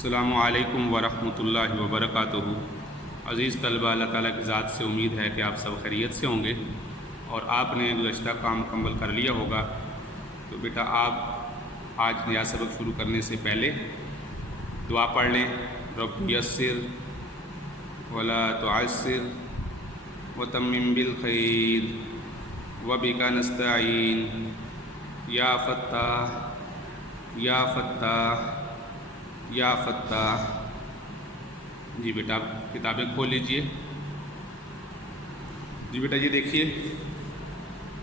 السلام علیکم ورحمۃ اللہ وبرکاتہ۔ عزیز طلبہ، اللہ تعالیٰ کی ذات سے امید ہے کہ آپ سب خیریت سے ہوں گے اور آپ نے گزشتہ کام مکمل کر لیا ہوگا۔ تو بیٹا آپ آج نیا سبق شروع کرنے سے پہلے دعا پڑھ لیں، رب یسر ولا تعسر وتمم بالخیر وبک نستعین یا فتاح یا فتاح یا فتاح۔ جی بیٹا آپ کتابیں کھول لیجئے۔ جی بیٹا یہ دیکھیے،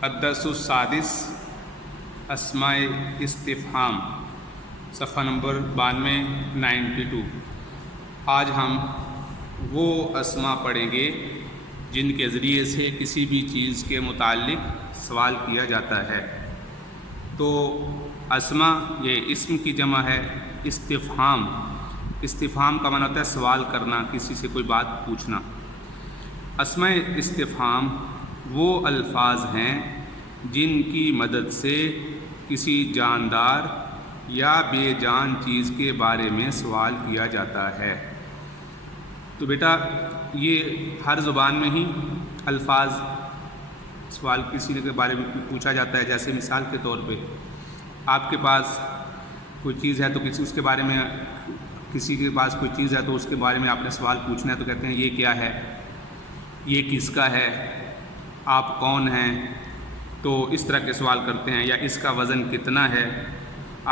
الدرس السادس اسماء استفہام، صفحہ نمبر 92 آج ہم وہ اسماء پڑھیں گے جن کے ذریعے سے کسی بھی چیز کے متعلق سوال کیا جاتا ہے۔ تو اسماء یہ اسم کی جمع ہے، استفہام کا معنی ہوتا ہے سوال کرنا، کسی سے کوئی بات پوچھنا۔ اسماء استفہام وہ الفاظ ہیں جن کی مدد سے کسی جاندار یا بے جان چیز کے بارے میں سوال کیا جاتا ہے۔ تو بیٹا یہ ہر زبان میں ہی الفاظ سوال کسی کے بارے میں پوچھا جاتا ہے۔ جیسے مثال کے طور پہ آپ کے پاس کوئی چیز ہے تو اس کے بارے میں، کسی کے پاس کوئی چیز ہے تو اس کے بارے میں آپ نے سوال پوچھنا ہے تو کہتے ہیں یہ کیا ہے، یہ کس کا ہے، آپ کون ہیں، تو اس طرح کے سوال کرتے ہیں۔ یا اس کا وزن کتنا ہے،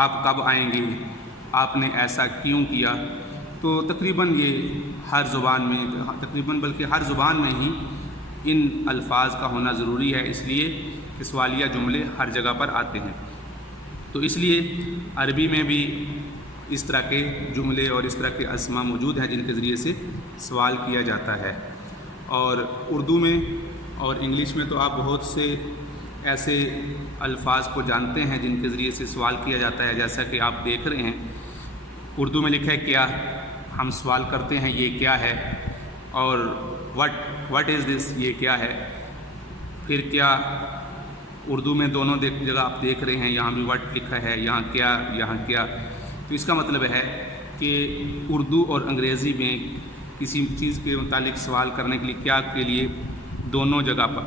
آپ کب آئیں گے، آپ نے ایسا کیوں کیا۔ تو تقریباً یہ ہر زبان میں، بلکہ ہر زبان میں ہی ان الفاظ کا ہونا ضروری ہے، اس لیے کہ سوالیہ جملے ہر جگہ پر آتے ہیں۔ تو اس لیے عربی میں بھی اس طرح کے جملے اور اس طرح کے اسماء موجود ہیں جن کے ذریعے سے سوال کیا جاتا ہے۔ اور اردو میں اور انگلش میں تو آپ بہت سے ایسے الفاظ کو جانتے ہیں جن کے ذریعے سے سوال کیا جاتا ہے۔ جیسا کہ آپ دیکھ رہے ہیں اردو میں لکھا ہے کیا، ہم سوال کرتے ہیں یہ کیا ہے، اور وٹ از دس، یہ کیا ہے۔ پھر کیا، اردو میں دونوں جگہ آپ دیکھ رہے ہیں، یہاں بھی وٹ لکھا ہے، یہاں کیا، یہاں کیا۔ تو اس کا مطلب ہے کہ اردو اور انگریزی میں کسی چیز کے متعلق سوال کرنے کے لیے کیا کے لیے دونوں جگہ پر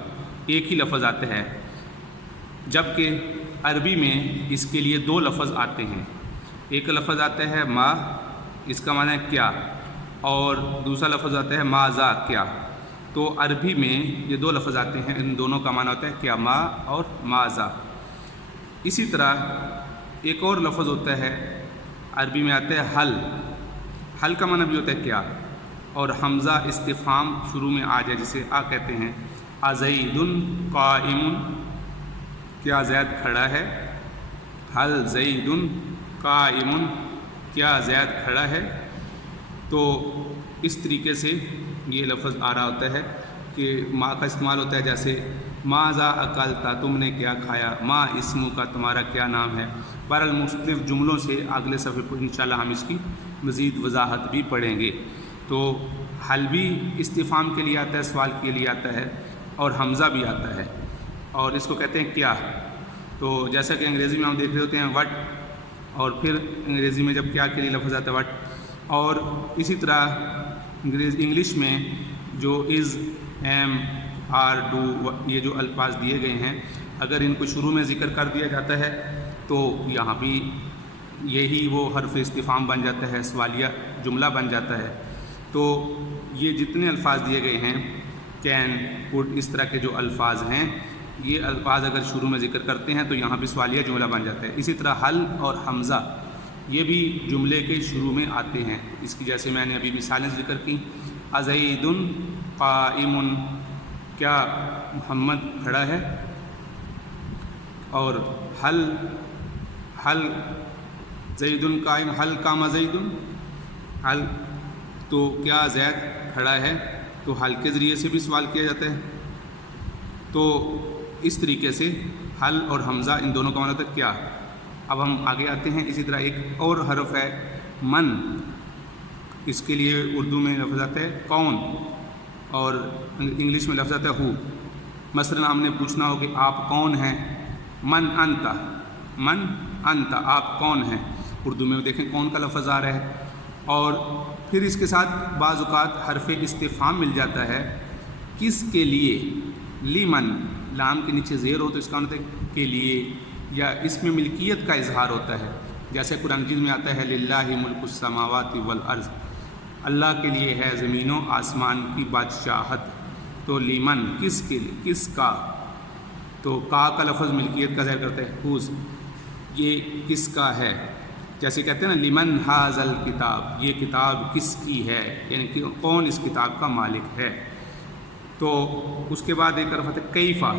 ایک ہی لفظ آتا ہے، جبکہ عربی میں اس کے لیے دو لفظ آتے ہیں۔ ایک لفظ آتا ہے ما، اس کا معنی ہے کیا، اور دوسرا لفظ آتا ہے ماذا، کیا۔ تو عربی میں یہ دو لفظ آتے ہیں، ان دونوں کا معنی ہوتا ہے کیا، ما اور ماذا۔ اسی طرح ایک اور لفظ ہوتا ہے عربی میں آتا ہے حل کا معنی بھی ہوتا ہے کیا، اور حمزہ استفہام شروع میں آ جائے جسے کہتے ہیں، ازید قائم، کیا زید کھڑا ہے، حل زید قائم، کیا زید کھڑا ہے۔ تو اس طریقے سے یہ لفظ آ رہا ہوتا ہے کہ ما کا استعمال ہوتا ہے، جیسے ماذا اکلتا، تم نے کیا کھایا، ما اسمو کا، تمہارا کیا نام ہے۔ بہرحال مختلف جملوں سے اگلے صفحے پر انشاءاللہ ہم اس کی مزید وضاحت بھی پڑھیں گے۔ تو حل بھی استفہام کے لیے آتا ہے، سوال کے لیے آتا ہے، اور حمزہ بھی آتا ہے، اور اس کو کہتے ہیں کیا۔ تو جیسا کہ انگریزی میں ہم دیکھ رہے ہوتے ہیں وٹ، اور پھر انگریزی میں جب کیا کے لیے لفظ آتا ہے وٹ، اور اسی طرح انگلش میں جو از، ایم، آر، ڈو، یہ جو الفاظ دیے گئے ہیں، اگر ان کو شروع میں ذکر کر دیا جاتا ہے تو یہاں بھی یہی وہ حرف استفہام بن جاتا ہے، سوالیہ جملہ بن جاتا ہے۔ تو یہ جتنے الفاظ دیے گئے ہیں، کین، وڈ، اس طرح کے جو الفاظ ہیں، یہ الفاظ اگر شروع میں ذکر کرتے ہیں تو یہاں بھی سوالیہ جملہ بن جاتا ہے۔ اسی طرح حل اور حمزہ یہ بھی جملے کے شروع میں آتے ہیں۔ اس کی جیسے میں نے ابھی مثالیں ذکر کی، ازید قائم، کیا محمد کھڑا ہے، اور حل زید قائم، حل قام زید، حل، تو کیا زید کھڑا ہے۔ تو حل کے ذریعے سے بھی سوال کیا جاتا ہے۔ تو اس طریقے سے حل اور حمزہ ان دونوں کا معنی ہوتا ہے کیا۔ اب ہم آگے آتے ہیں، اسی طرح ایک اور حرف ہے من، اس کے لیے اردو میں لفظ آتا ہے کون، اور انگلش میں لفظ آتا ہے ہو۔ مثلا ہم نے پوچھنا ہو کہ آپ کون ہیں، من انت، آپ کون ہیں۔ اردو میں دیکھیں کون کا لفظ آ رہا ہے، اور پھر اس کے ساتھ بعض اوقات حرف استفہام مل جاتا ہے، کس کے لیے، لیمن، لام کے نیچے زیر ہو تو اس کا مطلب ہے کے لیے، یا اس میں ملکیت کا اظہار ہوتا ہے، جیسے قرآن مجید میں آتا ہے للہ ملک السماوات والارض، اللہ کے لیے ہے زمین و آسمان کی بادشاہت، تو لیمن کس کے لیے، کس کا، تو کا لفظ ملکیت کا ظاہر کرتا ہے، ہوز، یہ کس کا ہے، جیسے کہتے ہیں نا لمن ھذا الکتاب، یہ کتاب کس کی ہے، یعنی کہ کون اس کتاب کا مالک ہے۔ تو اس کے بعد ایک طرف آتا ہے کیفا،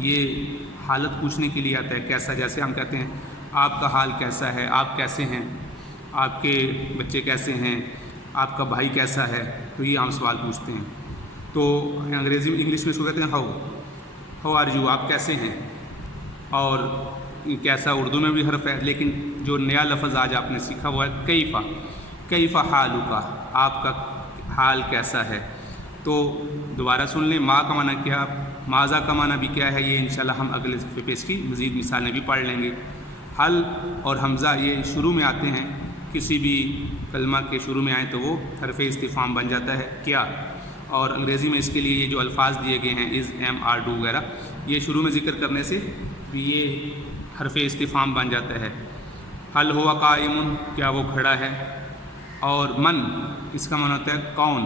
یہ حالت پوچھنے کے لیے آتا ہے، کیسا، جیسے ہم کہتے ہیں آپ کا حال کیسا ہے، آپ کیسے ہیں، آپ کے بچے کیسے ہیں، آپ کا بھائی کیسا ہے، تو یہ عام سوال پوچھتے ہیں۔ تو انگریزی میں، انگلش میں اس کو کہتے ہیں ہاؤ آر یو، آپ کیسے ہیں، اور کیسا اردو میں بھی حرف ہے، لیکن جو نیا لفظ آج آپ نے سیکھا وہ ہے کیفا حالک، آپ کا حال کیسا ہے۔ تو دوبارہ سن لیں، ما کا معنی کیا، ماذا کا معنی بھی کیا ہے، یہ انشاءاللہ ہم اگلے صفحے پہ اس کی مزید مثالیں بھی پڑھ لیں گے۔ حل اور حمزہ یہ شروع میں آتے ہیں، کسی بھی کلمہ کے شروع میں آئیں تو وہ حرف استفہام بن جاتا ہے، کیا، اور انگریزی میں اس کے لیے یہ جو الفاظ دیے گئے ہیں از، ایم، آر، ڈو وغیرہ، یہ شروع میں ذکر کرنے سے بھی یہ حرف استفہام بن جاتا ہے۔ حل ہوا قائم، کیا وہ کھڑا ہے، اور من، اس کا معنی ہوتا ہے کون،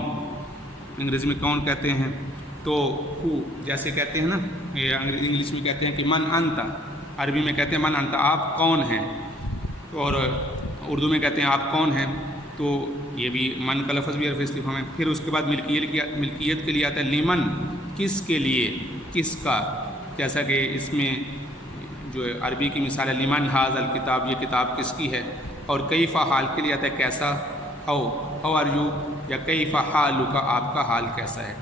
انگریزی میں کون کہتے ہیں، تو ہو، جیسے کہتے ہیں نا، یہ انگلش میں کہتے ہیں کہ من انت، عربی میں کہتے ہیں من انت، آپ کون ہیں، اور اردو میں کہتے ہیں آپ کون ہیں، تو یہ بھی من کا لفظ بھی حرف استفہام ہے۔ پھر اس کے بعد ملکیت کے لیے آتا ہے لیمن، کس کے لیے، کس کا، جیسا کہ اس میں جو عربی کی مثال ہے لیمن ھذا الکتاب، یہ کتاب کس کی ہے، اور کیفا حال کے لیے آتا ہے کیسا، ہاؤ آر یو، یا کیفا حالک، آپ کا حال کیسا ہے۔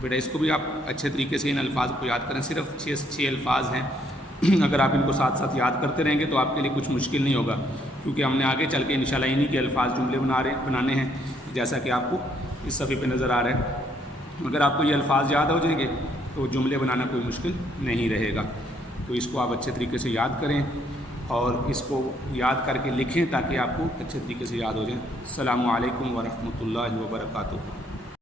بیٹا اس کو بھی آپ اچھے طریقے سے ان الفاظ کو یاد کریں، صرف 6 الفاظ ہیں، اگر آپ ان کو ساتھ ساتھ یاد کرتے رہیں گے تو آپ کے لیے کچھ مشکل نہیں ہوگا، کیونکہ ہم نے آگے چل کے انشاءاللہ انہی کے الفاظ جملے بنانے ہیں، جیسا کہ آپ کو اس صفحے پہ نظر آ رہا ہے۔ اگر آپ کو یہ الفاظ یاد ہو جائیں گے تو جملے بنانا کوئی مشکل نہیں رہے گا، تو اس کو آپ اچھے طریقے سے یاد کریں اور اس کو یاد کر کے لکھیں تاکہ آپ کو اچھے طریقے سے یاد ہو جائیں۔ السلام علیکم ورحمۃ اللہ وبرکاتہ۔